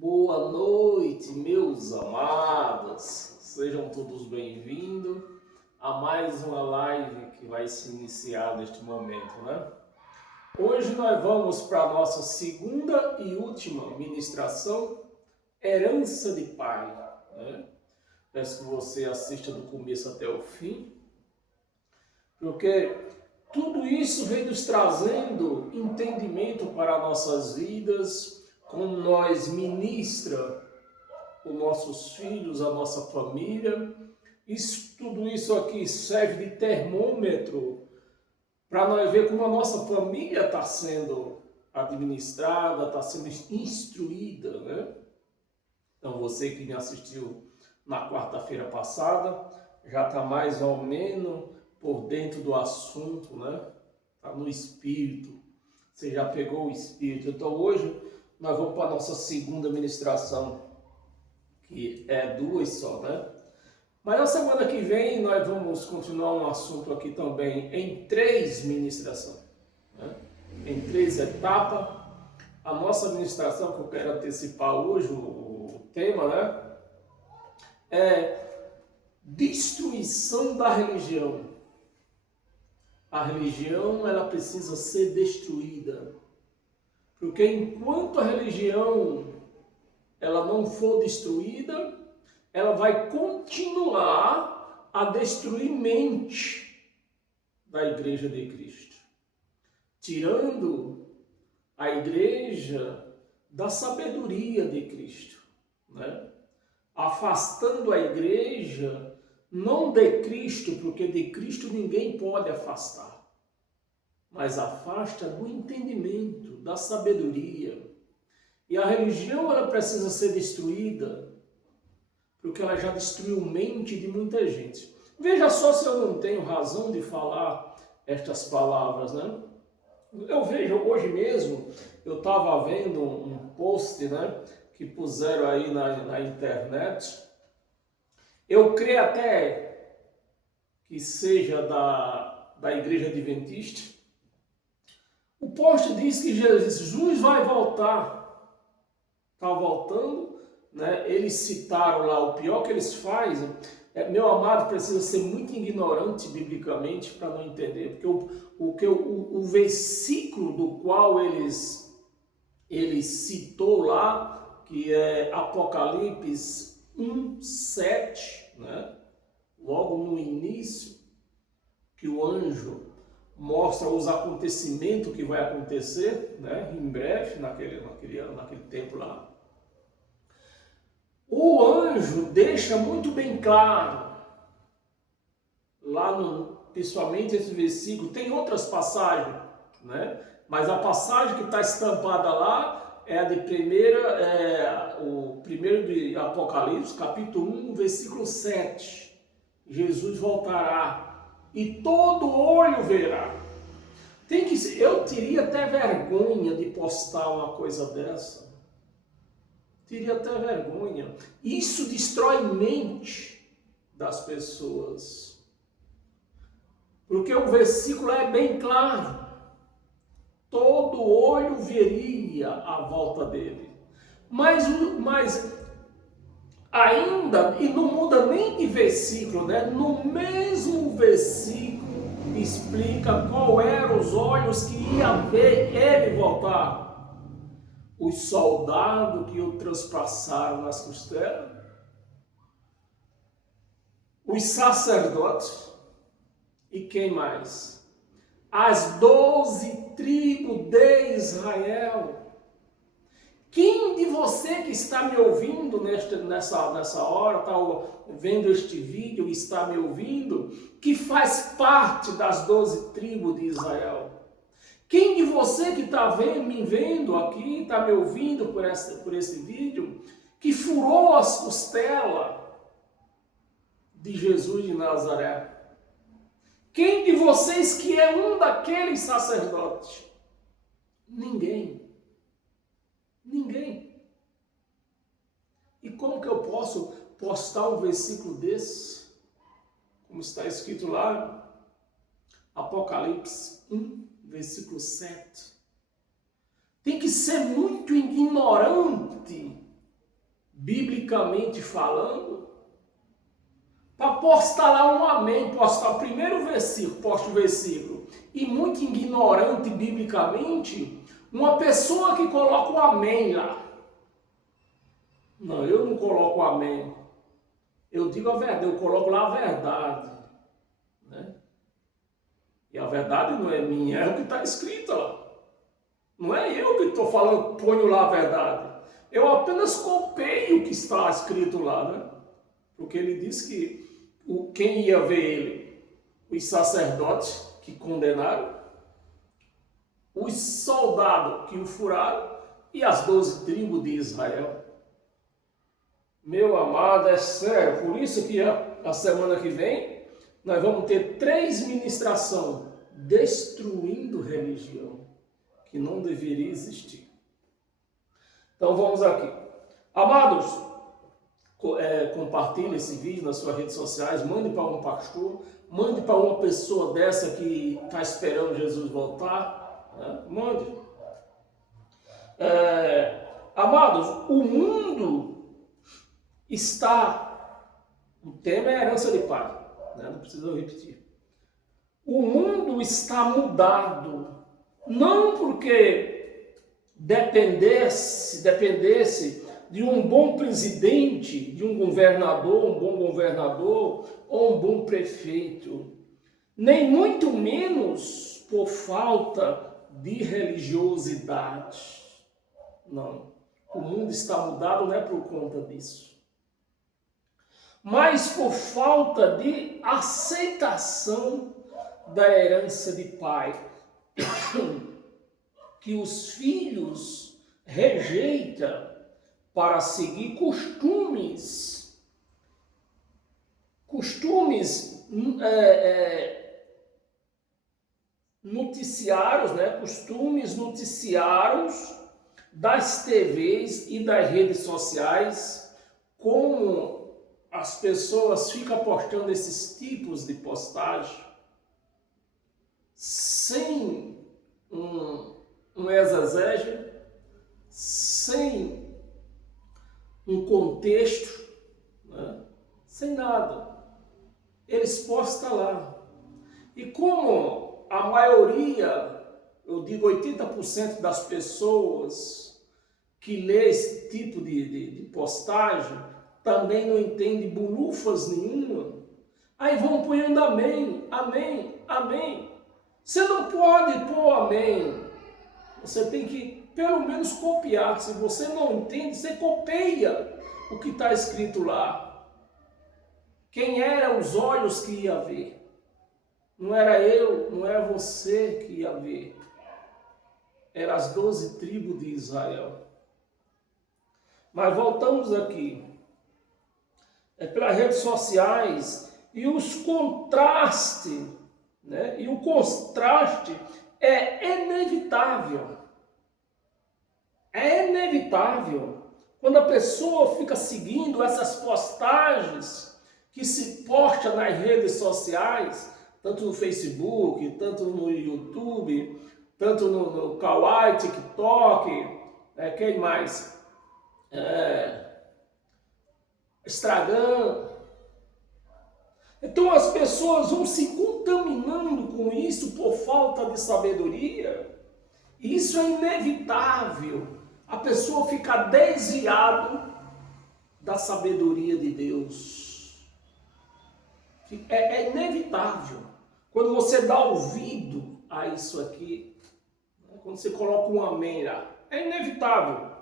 Boa noite, meus amados. Sejam todos bem-vindos a mais uma live que vai se iniciar neste momento, né? Hoje nós vamos para a nossa segunda e última ministração, Herança de Pai, né? Peço que você assista do começo até o fim, porque tudo isso vem nos trazendo entendimento para nossas vidas, como nós ministra os nossos filhos, a nossa família. Tudo isso aqui serve de termômetro para nós ver como a nossa família está sendo administrada, está sendo instruída, né? Então você que me assistiu na quarta-feira passada, já está mais ou menos por dentro do assunto, né? Está no espírito, você já pegou o espírito. Então hoje nós vamos para a nossa segunda ministração, que é duas só, né? Mas na semana que vem nós vamos continuar um assunto aqui também em três ministrações, né? Em três etapas. A nossa ministração, que eu quero antecipar hoje, o tema, né? É destruição da religião. A religião, ela precisa ser destruída. Porque enquanto a religião ela não for destruída, ela vai continuar a destruir mente da Igreja de Cristo, tirando a Igreja da sabedoria de Cristo, né? Afastando a Igreja não de Cristo, porque de Cristo ninguém pode afastar, mas afasta do entendimento, da sabedoria. E a religião ela precisa ser destruída, porque ela já destruiu mente de muita gente. Veja só se eu não tenho razão de falar estas palavras, né? Eu vejo hoje mesmo, eu estava vendo um post, né, que puseram aí na internet. Eu creio até que seja da Igreja Adventista. O post diz que Jesus vai voltar. Está voltando, né? Eles citaram lá o pior que eles fazem. Meu amado precisa ser muito ignorante biblicamente para não entender, porque o versículo do qual eles citou lá, que é Apocalipse 1:7, né? Logo no início, que o anjo mostra os acontecimentos que vai acontecer, né, em breve, naquele tempo lá. O anjo deixa muito bem claro, principalmente esse versículo, tem outras passagens, né, mas a passagem que está estampada lá é a o primeiro de Apocalipse, capítulo 1, versículo 7. Jesus voltará e todo olho verá. Eu teria até vergonha de postar uma coisa dessa. Teria até vergonha. Isso destrói mente das pessoas. Porque o versículo é bem claro. Todo olho veria a volta dele. Mas ainda, e não muda nem de versículo, né? No mesmo versículo explica qual eram os olhos que iam ver ele voltar. Os soldados que o transpassaram nas costelas, os sacerdotes e quem mais? As 12 tribos de Israel. Quem de você que está me ouvindo nessa hora, está vendo este vídeo e está me ouvindo, que faz parte das 12 tribos de Israel? Quem de você que está me vendo aqui, está me ouvindo por esse vídeo, que furou as costelas de Jesus de Nazaré? Quem de vocês que é um daqueles sacerdotes? Ninguém. Ninguém. E como que eu posso postar um versículo desse? Como está escrito lá, Apocalipse 1, versículo 7. Tem que ser muito ignorante biblicamente falando, para postar lá um amém, postar o primeiro versículo, posta o versículo, e muito ignorante biblicamente, uma pessoa que coloca o amém lá. Não, eu não coloco o amém. Eu digo a verdade, eu coloco lá a verdade. Né? E a verdade não é minha, é o que está escrito lá. Não é eu que estou falando, ponho lá a verdade. Eu apenas copiei o que está escrito lá, né? Porque ele disse que quem ia ver ele? Os sacerdotes que condenaram, os soldados que o furaram e as 12 tribos de Israel. Meu amado, é sério. Por isso que a semana que vem nós vamos ter 3 ministrações destruindo religião, que não deveria existir. Então vamos aqui. Amados, compartilhe esse vídeo nas suas redes sociais, mande para um pastor, mande para uma pessoa dessa que está esperando Jesus voltar, né? Mande. Amados, o mundo está, o tema é herança de pai, né? Não precisa repetir. O mundo está mudado, não porque dependesse de um bom presidente, de um bom governador ou um bom prefeito, nem muito menos por falta de religiosidade. Não, o mundo está mudado não é por conta disso, mas por falta de aceitação da herança de pai, que os filhos rejeitam para seguir costumes noticiários, né? Costumes noticiários das TVs e das redes sociais, como as pessoas ficam postando esses tipos de postagem sem um exegese, sem um contexto, né? Sem nada. Eles postam lá. E como a maioria, eu digo 80% das pessoas que lê esse tipo de postagem, também não entende bulufas nenhuma, aí vão ponhando amém, amém, amém. Você não pode pôr amém. Você tem que pelo menos copiar. Se você não entende, você copia o que está escrito lá. Quem eram os olhos que ia ver? Não era eu, não era você que ia ver. Eram as 12 tribos de Israel. Mas voltamos aqui. Pelas redes sociais e os contrastes, né? E o contraste é inevitável. É inevitável. Quando a pessoa fica seguindo essas postagens que se postam nas redes sociais, tanto no Facebook, tanto no YouTube, tanto no Kawaii, TikTok, quem mais? Instagram. Então as pessoas vão se contaminando com isso por falta de sabedoria. Isso é inevitável. A pessoa fica desviada da sabedoria de Deus. É inevitável. Quando você dá ouvido a isso aqui, quando você coloca um amém lá, é inevitável.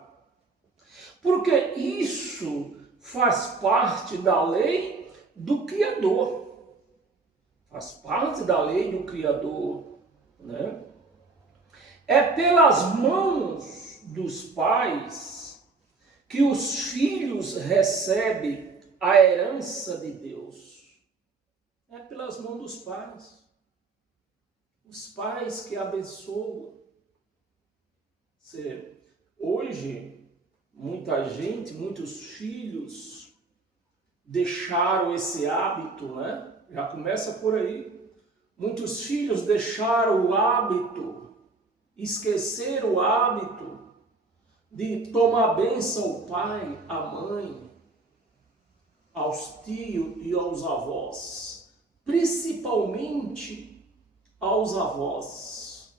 Porque isso faz parte da lei do Criador. Faz parte da lei do Criador, né? É pelas mãos dos pais que os filhos recebem a herança de Deus. É pelas mãos dos pais. Os pais que abençoam. Hoje, muita gente, muitos filhos deixaram esse hábito, né? Já começa por aí. Muitos filhos deixaram o hábito, esqueceram o hábito de tomar bênção ao pai, à mãe, aos tios e aos avós, principalmente aos avós.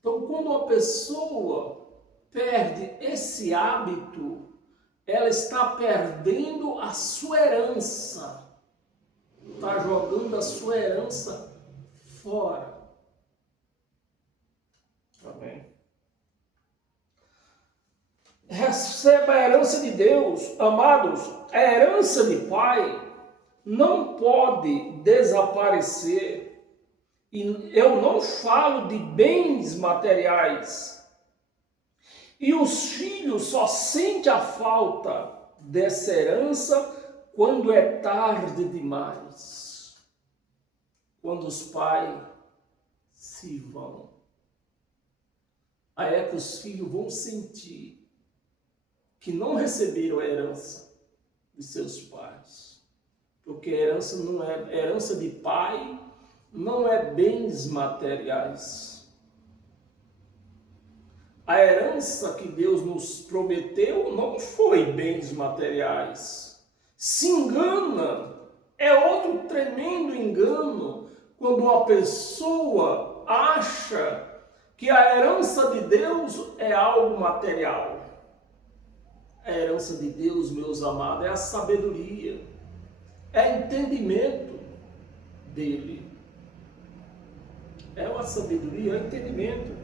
Então, quando uma pessoa perde esse hábito, ela está perdendo a sua herança, está jogando a sua herança fora. Amém? Receba a herança de Deus, amados. A herança de pai não pode desaparecer. E eu não falo de bens materiais. E os filhos só sentem a falta dessa herança quando é tarde demais. Quando os pais se vão. Aí é que os filhos vão sentir que não receberam a herança de seus pais. Porque a herança não é herança de pai, não é bens materiais. A herança que Deus nos prometeu não foi bens materiais. Se engana, é outro tremendo engano quando uma pessoa acha que a herança de Deus é algo material. A herança de Deus, meus amados, é a sabedoria, é entendimento dele. É uma sabedoria, é um entendimento.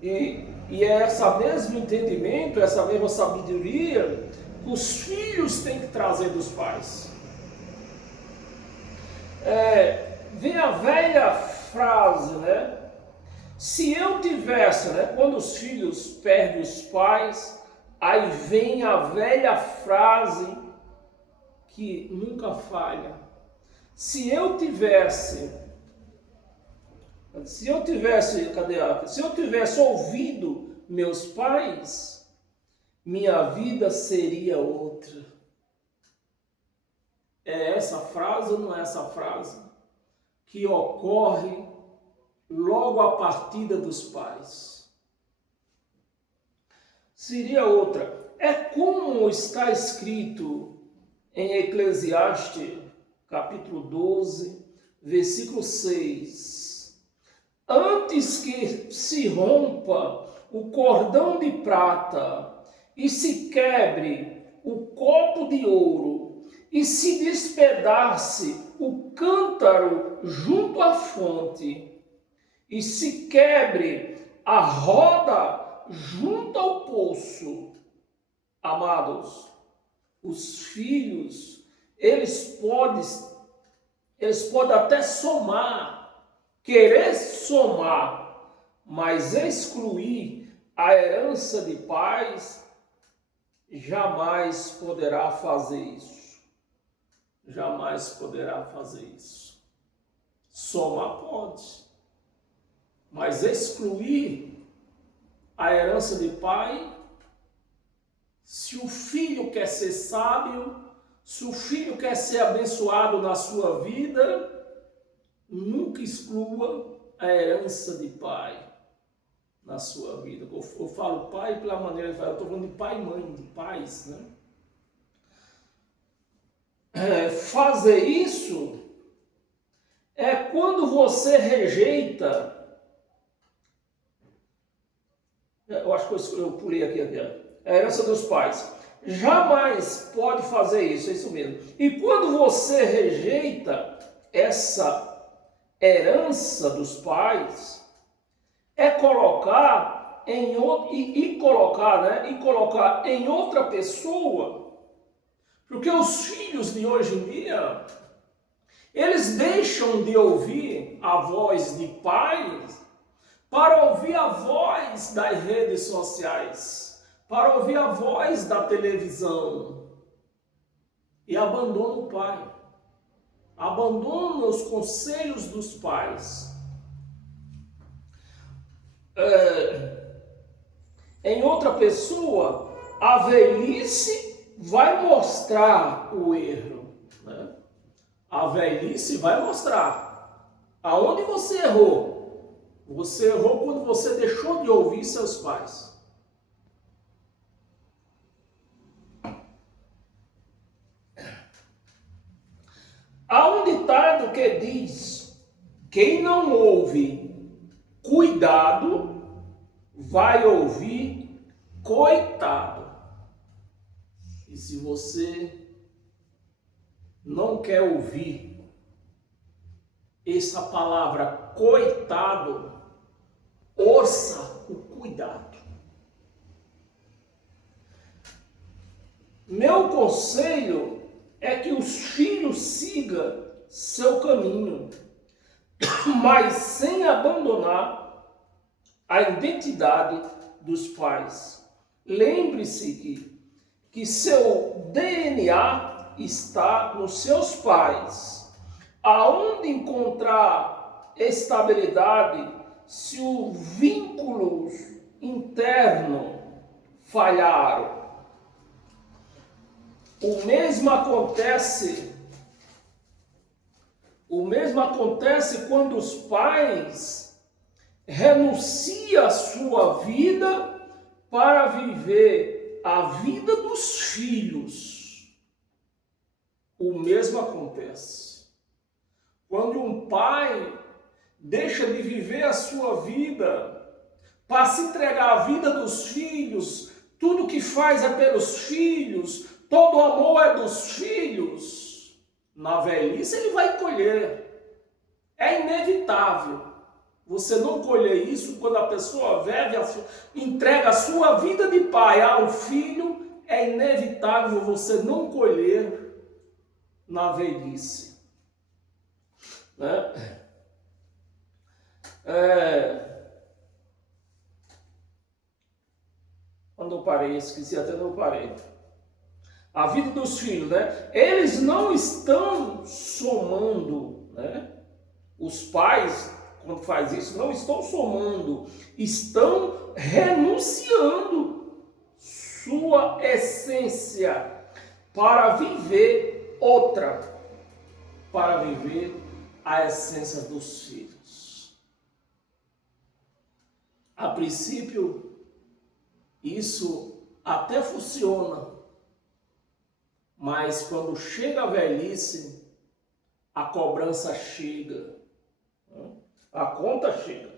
E é essa mesmo entendimento, essa mesma sabedoria que os filhos têm que trazer dos pais. Vem a velha frase, né? Se eu tivesse, né? Quando os filhos perdem os pais, aí vem a velha frase que nunca falha. Se eu tivesse ouvido meus pais, minha vida seria outra. É essa frase ou não é essa frase que ocorre logo a partida dos pais? Seria outra. É como está escrito em Eclesiastes, capítulo 12, versículo 6. Antes que se rompa o cordão de prata e se quebre o copo de ouro e se despedace o cântaro junto à fonte e se quebre a roda junto ao poço. Amados, os filhos, eles podem até querer somar, mas excluir a herança de pais, jamais poderá fazer isso. Jamais poderá fazer isso. Somar pode, mas excluir a herança de pai, se o filho quer ser sábio, se o filho quer ser abençoado na sua vida, nunca exclua a herança de pai na sua vida. Eu falo pai pela maneira de falar, eu estou falando de pai e mãe, de pais, né? Fazer isso é quando você rejeita. Eu acho que eu pulei aqui. A herança dos pais. Jamais pode fazer isso, é isso mesmo. E quando você rejeita essa herança dos pais, é colocar em colocar em outra pessoa. Porque os filhos de hoje em dia, eles deixam de ouvir a voz de pais para ouvir a voz das redes sociais, para ouvir a voz da televisão, e abandonam o pai, abandonam os conselhos dos pais. Em outra pessoa, a velhice vai mostrar o erro, né? A velhice vai mostrar aonde você errou. Você errou quando você deixou de ouvir seus pais. porque diz: quem não ouve cuidado, vai ouvir coitado. E se você não quer ouvir essa palavra coitado, ouça o cuidado. Meu conselho é que os filhos sigam seu caminho, mas sem abandonar a identidade dos pais. Lembre-se que seu DNA está nos seus pais. Aonde encontrar estabilidade se o vínculo interno falharam? O mesmo acontece quando os pais renunciam à sua vida para viver a vida dos filhos. O mesmo acontece quando um pai deixa de viver a sua vida para se entregar à vida dos filhos. Tudo que faz é pelos filhos, todo amor é dos filhos. Na velhice ele vai colher. É inevitável você não colher isso quando a pessoa velha entrega a sua vida de pai ao filho. É inevitável você não colher na velhice, né? Quando eu parei, esqueci até onde eu parei. A vida dos filhos, né? Eles não estão somando, né? Os pais, quando faz isso, não estão somando, estão renunciando sua essência para viver outra, para viver a essência dos filhos. A princípio, isso até funciona, mas quando chega a velhice, a cobrança chega, a conta chega.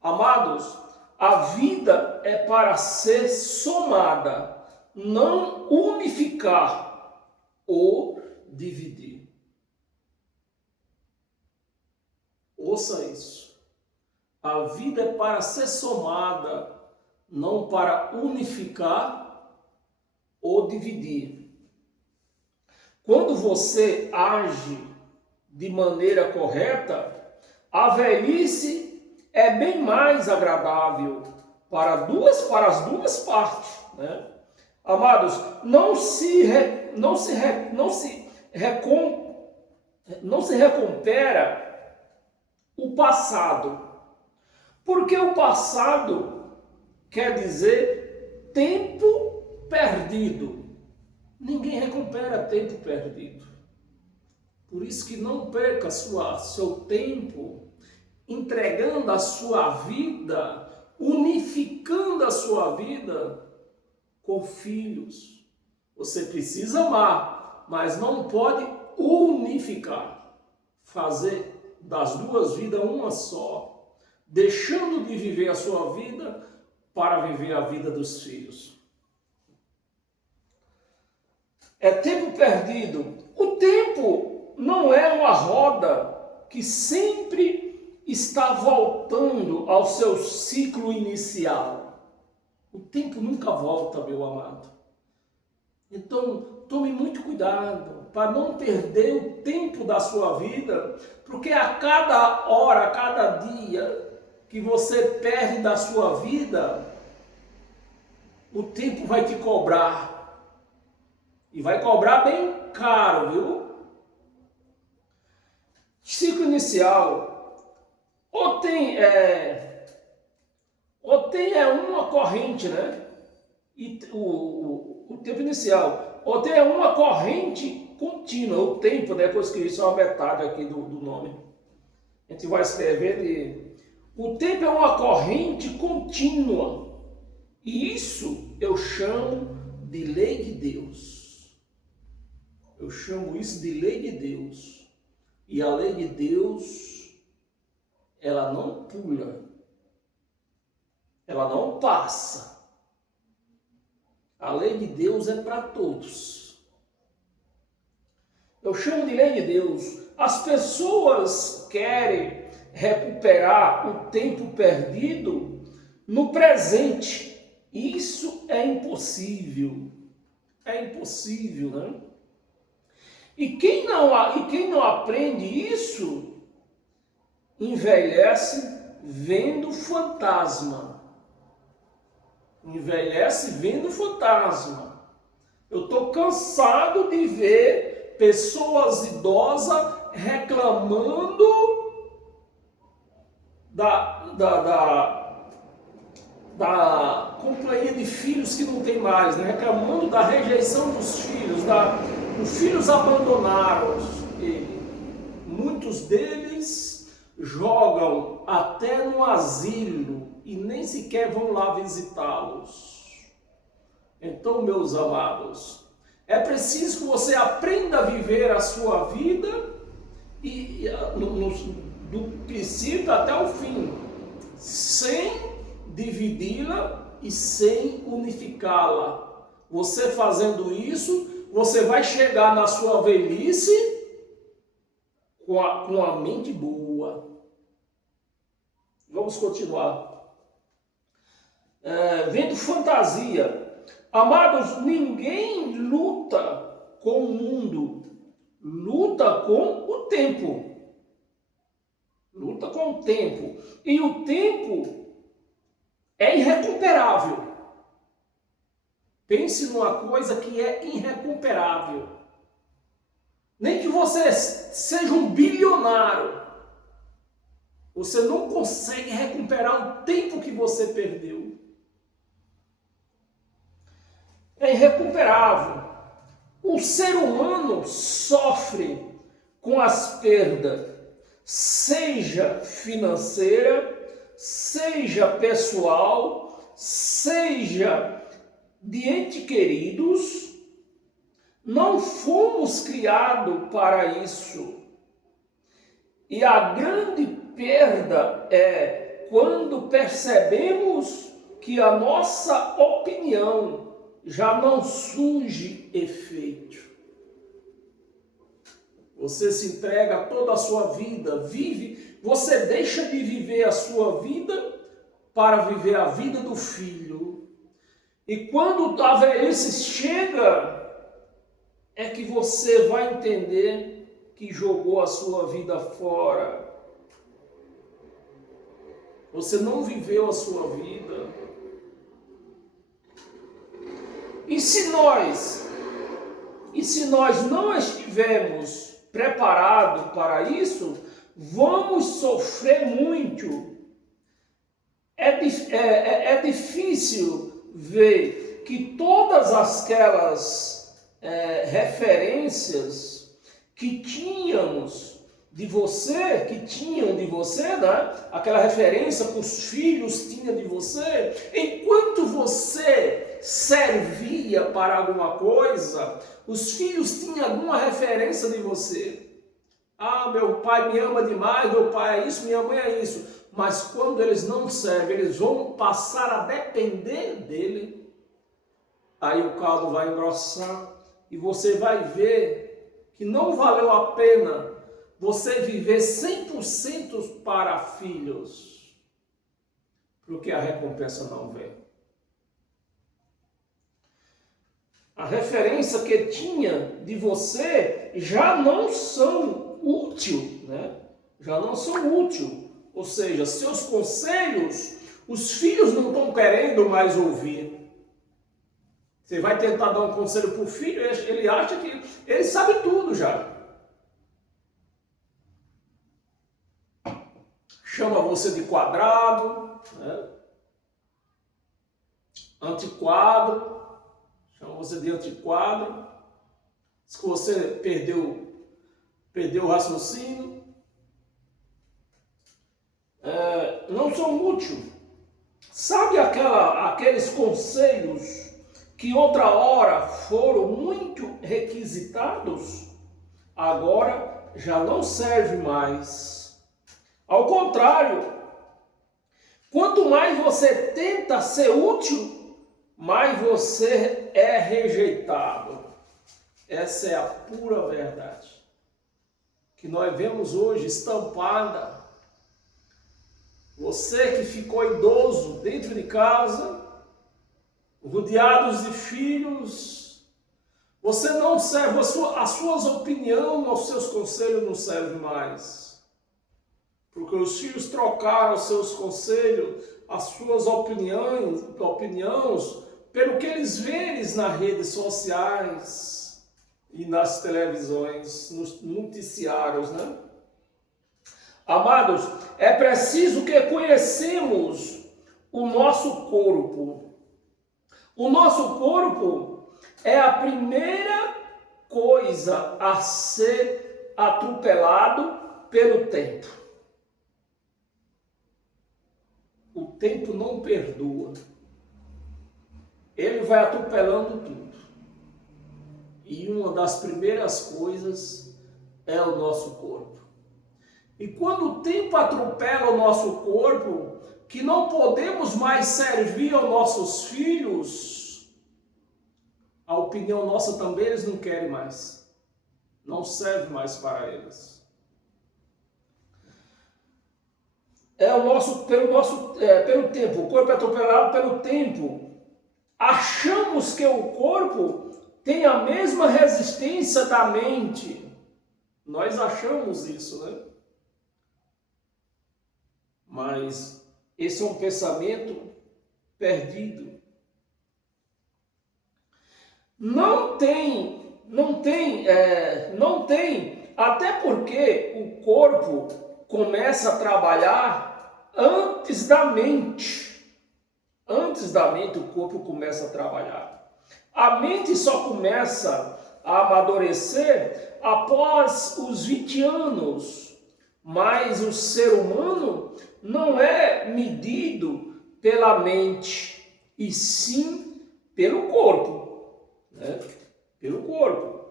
Amados, a vida é para ser somada, não unificar ou dividir. Ouça isso. A vida é para ser somada, não para unificar ou dividir. Quando você age de maneira correta, a velhice é bem mais agradável para as duas partes, né? Amados, não se recupera o passado, porque o passado quer dizer tempo perdido. Ninguém recupera tempo perdido. Por isso que não perca seu tempo entregando a sua vida, unificando a sua vida com filhos. Você precisa amar, mas não pode unificar. Fazer das duas vidas uma só, deixando de viver a sua vida para viver a vida dos filhos. É tempo perdido. O tempo não é uma roda que sempre está voltando ao seu ciclo inicial. O tempo nunca volta, meu amado. Então, tome muito cuidado para não perder o tempo da sua vida, porque a cada hora, a cada dia que você perde da sua vida, o tempo vai te cobrar. E vai cobrar bem caro, viu? Ciclo inicial, ou tem uma corrente, né? E o tempo inicial, ou tem uma corrente contínua, o tempo, né? Que eu escrevi só a metade aqui do nome. A gente vai escrever o tempo é uma corrente contínua. E isso eu chamo de lei de Deus. Eu chamo isso de lei de Deus. E a lei de Deus, ela não pula, ela não passa. A lei de Deus é para todos. Eu chamo de lei de Deus. As pessoas querem recuperar o tempo perdido no presente. Isso é impossível. É impossível, né? E quem não aprende isso, envelhece vendo fantasma. Envelhece vendo fantasma. Eu estou cansado de ver pessoas idosas reclamando da companhia de filhos que não tem mais, né? Reclamando da rejeição dos filhos, os filhos abandonaram ele. Muitos deles jogam até no asilo e nem sequer vão lá visitá-los. Então, meus amados, é preciso que você aprenda a viver a sua vida do princípio até o fim, sem dividi-la e sem unificá-la. Você fazendo isso, você vai chegar na sua velhice com a mente boa. Vamos continuar. Vendo fantasia. Amados, ninguém luta com o mundo, luta com o tempo. Luta com o tempo. E o tempo é irrecuperável. Pense numa coisa que é irrecuperável. Nem que você seja um bilionário, você não consegue recuperar o tempo que você perdeu. É irrecuperável. O ser humano sofre com as perdas, seja financeira, seja pessoal, seja de entes queridos. Não fomos criados para isso. E a grande perda é quando percebemos que a nossa opinião já não surge efeito. Você se entrega toda a sua vida, você deixa de viver a sua vida para viver a vida do filho. E quando a velhice chega, é que você vai entender que jogou a sua vida fora. Você não viveu a sua vida. E se nós não estivermos preparados para isso, vamos sofrer muito. É difícil ver que todas aquelas referências que tínhamos de você, né? Aquela referência que os filhos tinham de você, enquanto você servia para alguma coisa, os filhos tinham alguma referência de você. Ah, meu pai me ama demais, meu pai é isso, minha mãe é isso. Mas quando eles não servem, eles vão passar a depender dele. Aí o caldo vai engrossar e você vai ver que não valeu a pena você viver 100% para filhos, porque a recompensa não vem. A referência que tinha de você já não são úteis, né? Já não são úteis. Ou seja, seus conselhos, os filhos não estão querendo mais ouvir. Você vai tentar dar um conselho para o filho, ele acha que ele sabe tudo já. Chama você de quadrado, né? Antiquado, chama você de antiquado. Diz que você perdeu o raciocínio. Não são úteis. Sabe aqueles conselhos que outra hora foram muito requisitados? Agora já não serve mais. Ao contrário, quanto mais você tenta ser útil, mais você é rejeitado. Essa é a pura verdade que nós vemos hoje estampada. Você que ficou idoso dentro de casa, rodeados de filhos, você não serve, as suas opiniões, os seus conselhos não servem mais. Porque os filhos trocaram os seus conselhos, as suas opiniões pelo que eles veem nas redes sociais e nas televisões, nos noticiários, né? Amados, é preciso que conhecemos o nosso corpo. O nosso corpo é a primeira coisa a ser atropelado pelo tempo. O tempo não perdoa. Ele vai atropelando tudo. E uma das primeiras coisas é o nosso corpo. E quando o tempo atropela o nosso corpo, que não podemos mais servir aos nossos filhos, a opinião nossa também eles não querem mais. Não serve mais para eles. Pelo tempo, o corpo é atropelado pelo tempo. Achamos que o corpo tem a mesma resistência da mente. Nós achamos isso, né? Mas esse é um pensamento perdido. Não tem, até porque o corpo começa a trabalhar antes da mente. Antes da mente o corpo começa a trabalhar. A mente só começa a amadurecer após os 20 anos. Mas o ser humano não é medido pela mente, e sim pelo corpo. Né? Pelo corpo.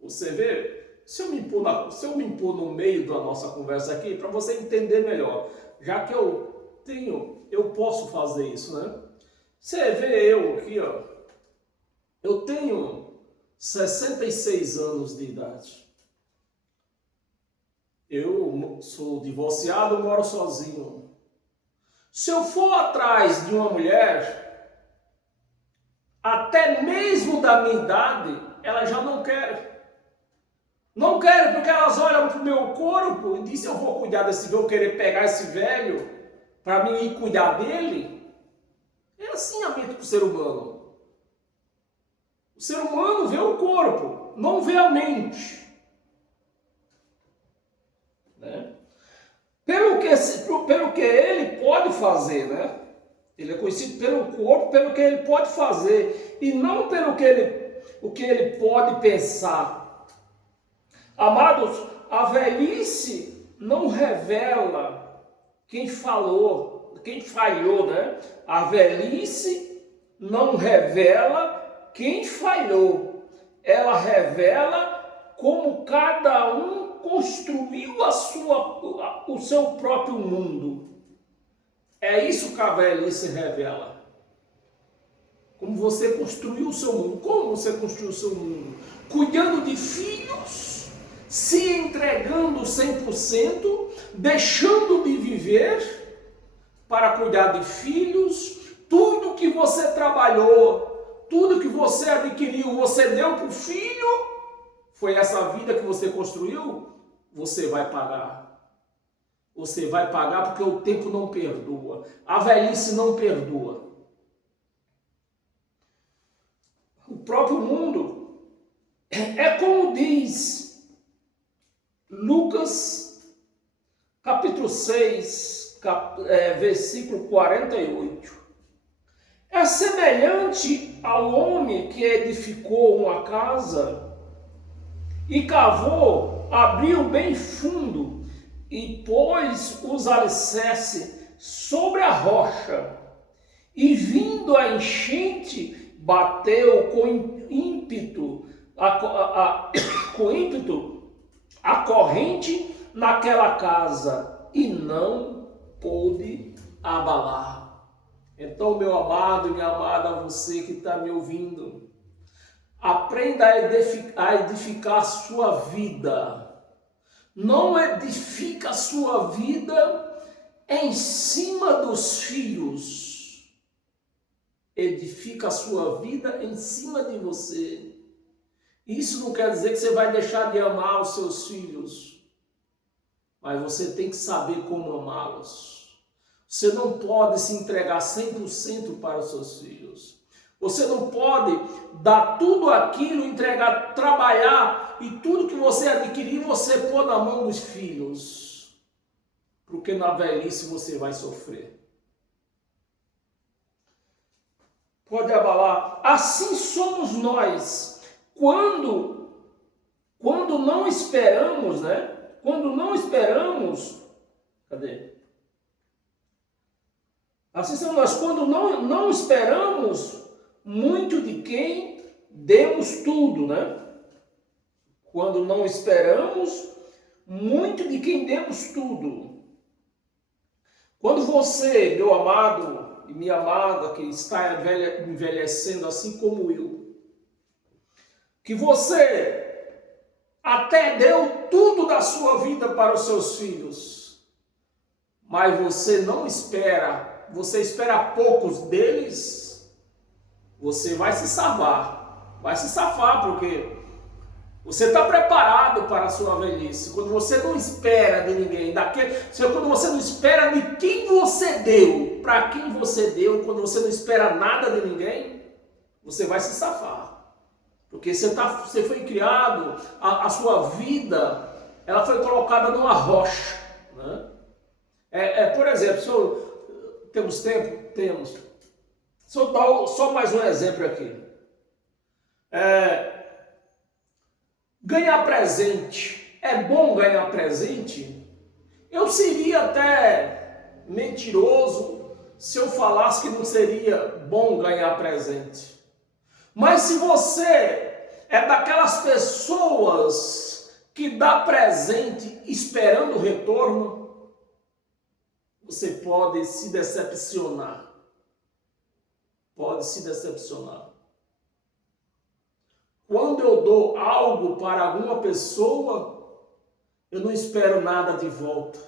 Você vê, se eu me impor no meio da nossa conversa aqui, para você entender melhor, já que eu posso fazer isso, né? Você vê eu aqui, ó, eu tenho 66 anos de idade. Eu sou divorciado, moro sozinho. Se eu for atrás de uma mulher, até mesmo da minha idade, ela já não quer. Não quero porque elas olham para o meu corpo e dizem, eu vou cuidar desse velho, eu querer pegar esse velho para mim ir cuidar dele. É assim a mente do ser humano. O ser humano vê o corpo, não vê a mente. Né? Pelo que ele pode fazer, né? Ele é conhecido pelo corpo, pelo que ele pode fazer, e não pelo o que ele pode pensar. Amados, a velhice não revela quem falhou, né? A velhice não revela quem falhou. Ela revela como cada um construiu o seu próprio mundo. É isso que a velhice revela. Como você construiu o seu mundo. Como você construiu o seu mundo? Cuidando de filhos, se entregando 100%, deixando de viver para cuidar de filhos. Tudo que você trabalhou, tudo que você adquiriu, você deu para o filho. Foi essa vida que você construiu? Você vai pagar. Você vai pagar porque o tempo não perdoa. A velhice não perdoa. O próprio mundo é como diz Lucas, capítulo 6, versículo 48. É semelhante ao homem que edificou uma casa e cavou, abriu bem fundo e pôs os alicerces sobre a rocha. E vindo a enchente, bateu com ímpeto a corrente naquela casa e não pôde abalar. Então, meu amado e minha amada, você que está me ouvindo, aprenda a edificar a sua vida. Não edifica a sua vida em cima dos filhos. Edifica a sua vida em cima de você. Isso não quer dizer que você vai deixar de amar os seus filhos, mas você tem que saber como amá-los. Você não pode se entregar 100% para os seus filhos. Você não pode dar tudo aquilo, entregar, trabalhar e tudo que você adquirir, você pôr na mão dos filhos. Porque na velhice você vai sofrer. Pode abalar. Assim somos nós. Quando não esperamos, né? Quando não esperamos, cadê? Assim somos nós, quando não esperamos muito de quem demos tudo, né? Quando não esperamos muito de quem demos tudo. Quando você, meu amado e minha amada, que está envelhecendo assim como eu, que você até deu tudo da sua vida para os seus filhos, mas você não espera, você espera poucos deles, você vai se safar, porque você está preparado para a sua velhice. Quando você não espera de ninguém, quando você não espera de quem você deu, para quem você deu, quando você não espera nada de ninguém, você vai se safar. Porque você foi criado, a sua vida, ela foi colocada numa rocha. Né? Por exemplo, temos tempo? Temos. Só mais um exemplo aqui. Ganhar presente. É bom ganhar presente? Eu seria até mentiroso se eu falasse que não seria bom ganhar presente. Mas se você é daquelas pessoas que dá presente esperando o retorno, você pode se decepcionar. Pode se decepcionar. Quando eu dou algo para alguma pessoa, eu não espero nada de volta.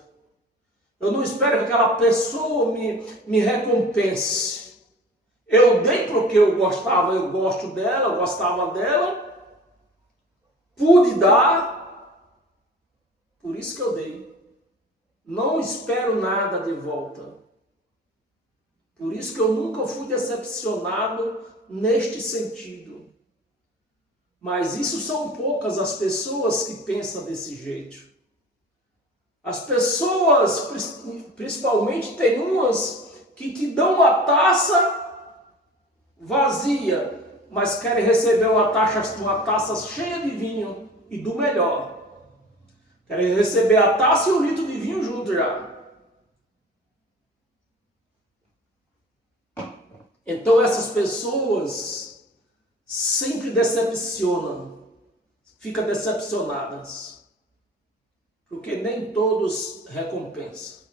Eu não espero que aquela pessoa me recompense. Eu dei porque eu gosto dela, eu gostava dela, pude dar, por isso que eu dei. Não espero nada de volta. Por isso que eu nunca fui decepcionado neste sentido. Mas isso são poucas as pessoas que pensam desse jeito. As pessoas, principalmente, tem umas que te dão uma taça vazia, mas querem receber uma taça cheia de vinho e do melhor. Querem receber a taça e o litro de vinho junto já. Então essas pessoas sempre decepcionam, ficam decepcionadas, porque nem todos recompensam.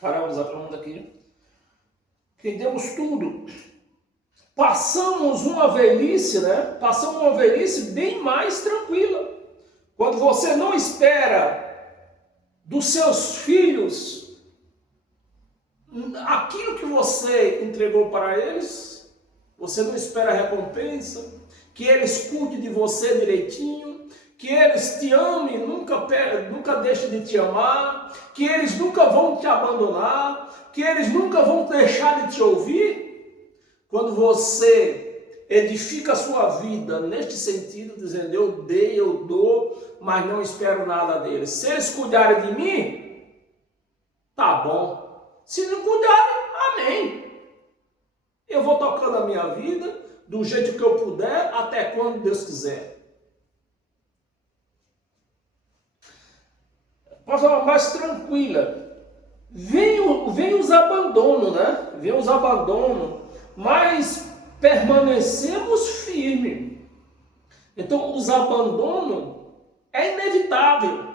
Paramos a pergunta aqui. Entendemos tudo. Passamos uma velhice, né? Passamos uma velhice bem mais tranquila. Quando você não espera dos seus filhos aquilo que você entregou para eles, você não espera recompensa, que eles cuidem de você direitinho, que eles te amem, nunca deixem de te amar, que eles nunca vão te abandonar, que eles nunca vão deixar de te ouvir. Quando você edifica a sua vida neste sentido, dizendo eu dei, eu dou, mas não espero nada deles. Se eles cuidarem de mim, tá bom. Se não cuidarem, amém. Eu vou tocando a minha vida do jeito que eu puder, até quando Deus quiser. Pode falar mais tranquila. Vem os abandonos, né? Vem os abandonos, mas permanecemos firmes. Então, os abandonos é inevitável.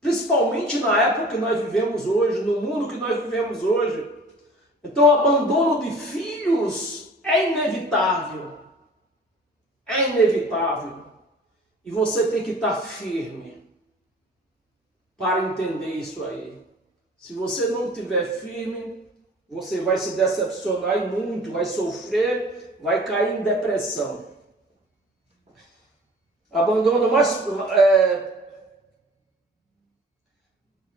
Principalmente na época que nós vivemos hoje, no mundo que nós vivemos hoje. Então, o abandono de filhos é inevitável. É inevitável. E você tem que estar firme para entender isso aí. Se você não estiver firme, você vai se decepcionar e muito, vai sofrer, vai cair em depressão. Abandono mais...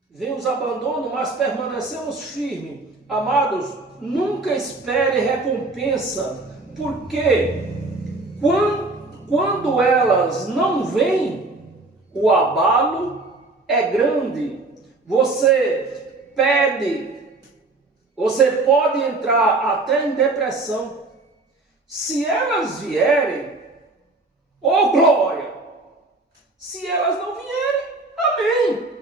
Vem os abandonos, mas permanecemos firmes. Amados, nunca espere recompensa, porque quando elas não vêm, o abalo é grande. Você pode entrar até em depressão. Se elas vierem, oh glória! Se elas não vierem, amém!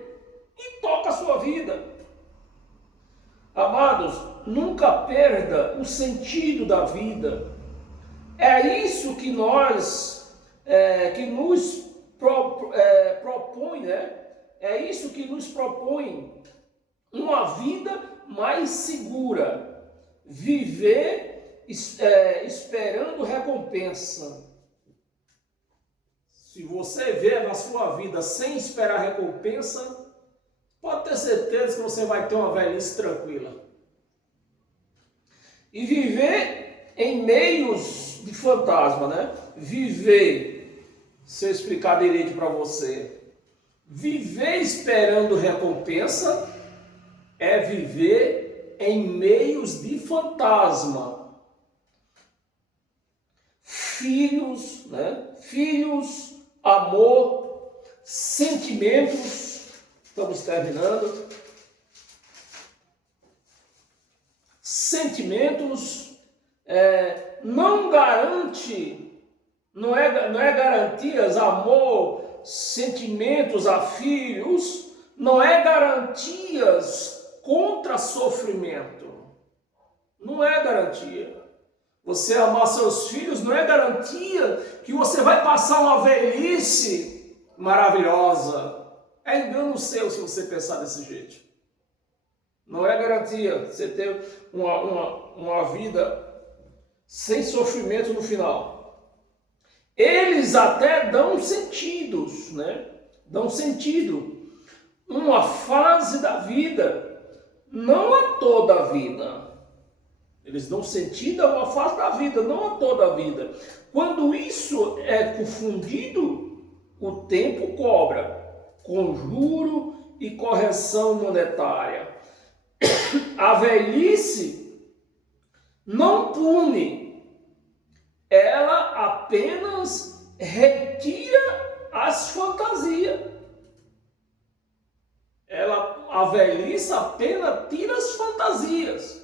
E toca a sua vida. Amados, nunca perda o sentido da vida. É isso que nos propõe, né? É isso que nos propõe uma vida mais segura, viver esperando recompensa. Se você vê na sua vida sem esperar recompensa, pode ter certeza que você vai ter uma velhice tranquila. E viver em meios de fantasma, né? Se eu explicar direito para você, viver esperando recompensa é viver em meios de fantasma. Filhos, né? Filhos, amor, sentimentos. Estamos terminando. Sentimentos não garante, não é garantias, amor, sentimentos a filhos, não é garantias contra sofrimento. Não é garantia. Você amar seus filhos não é garantia que você vai passar uma velhice maravilhosa. É engano seu se você pensar desse jeito. Não é garantia você ter uma vida sem sofrimento no final. Eles até dão sentidos, né? Dão sentido. Uma fase da vida, não a toda a vida. Eles dão sentido a uma fase da vida, não a toda a vida. Quando isso é confundido, o tempo cobra com juro e correção monetária. A velhice não pune, ela apenas retira as fantasias. A velhice apenas tira as fantasias.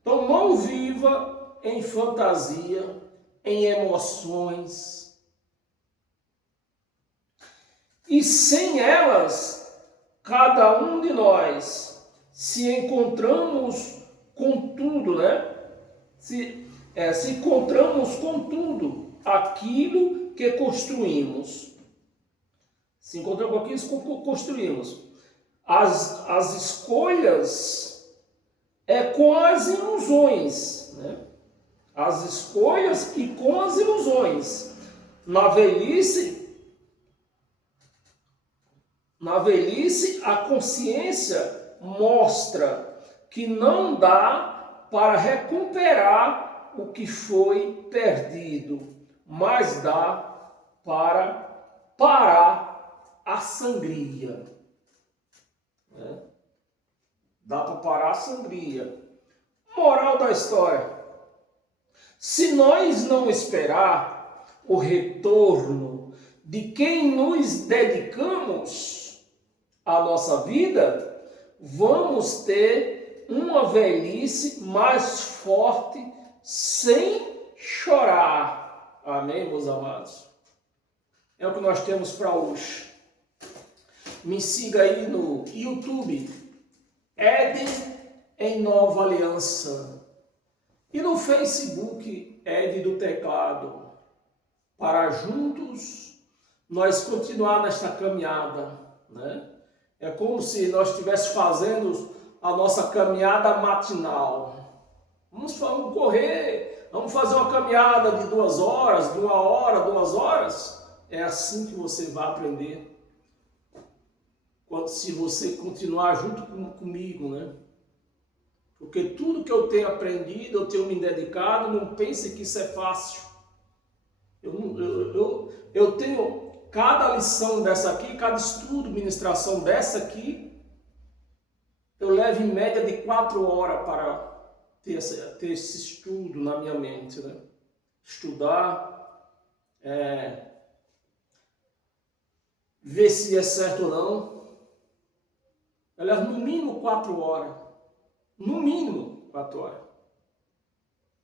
Então não viva em fantasia, em emoções. E sem elas, cada um de nós se encontramos com tudo, né? Se encontramos com tudo aquilo que construímos. Se encontramos com aquilo que construímos. As escolhas com as ilusões, né? As escolhas e com as ilusões. Na velhice, a consciência mostra que não dá para recuperar o que foi perdido, mas dá para parar a sangria. Né? Dá para parar a sangria. Moral da história: se nós não esperar o retorno de quem nos dedicamos à nossa vida, vamos ter uma velhice mais forte sem chorar. Amém, meus amados? É o que nós temos para hoje. Me siga aí no YouTube, Éden em Nova Aliança. E no Facebook, Ed do Teclado. para juntos nós continuar nesta caminhada, né? É como se nós estivéssemos fazendo a nossa caminhada matinal. Vamos correr, vamos fazer uma caminhada de 2 horas, de 1 hora, 2 horas. É assim que você vai aprender. Se você continuar junto comigo, né? Porque tudo que eu tenho aprendido, eu tenho me dedicado, não pense que isso é fácil. Eu tenho cada lição dessa aqui, cada estudo, ministração dessa aqui, eu levo em média de 4 horas para ter esse estudo na minha mente, né? Estudar, ver se é certo ou não. Eu levo no mínimo 4 horas. No mínimo 4 horas.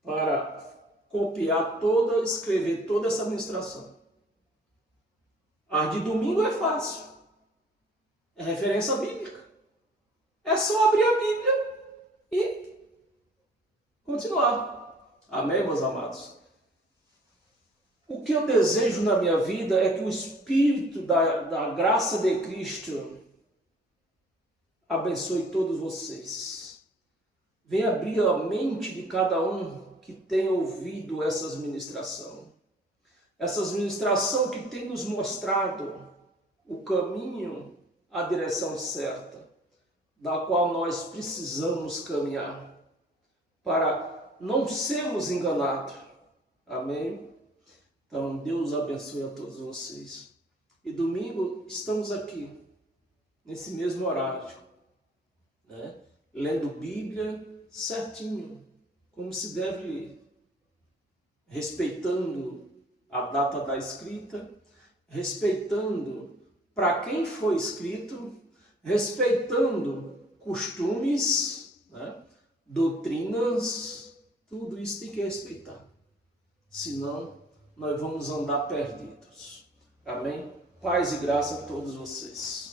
Para copiar escrever toda essa ministração. A de domingo é fácil. É referência bíblica. É só abrir a Bíblia e continuar. Amém, meus amados? O que eu desejo na minha vida é que o Espírito da graça de Cristo abençoe todos vocês. Venha abrir a mente de cada um que tem ouvido essas ministrações. Essas ministrações que tem nos mostrado o caminho, a direção certa, da qual nós precisamos caminhar, para não sermos enganados. Amém? Então, Deus abençoe a todos vocês. E domingo estamos aqui, nesse mesmo horário, né? Lendo Bíblia certinho, como se deve ler, respeitando a data da escrita, respeitando para quem foi escrito, respeitando costumes, né? Doutrinas, tudo isso tem que respeitar. Senão, nós vamos andar perdidos. Amém? Paz e graça a todos vocês.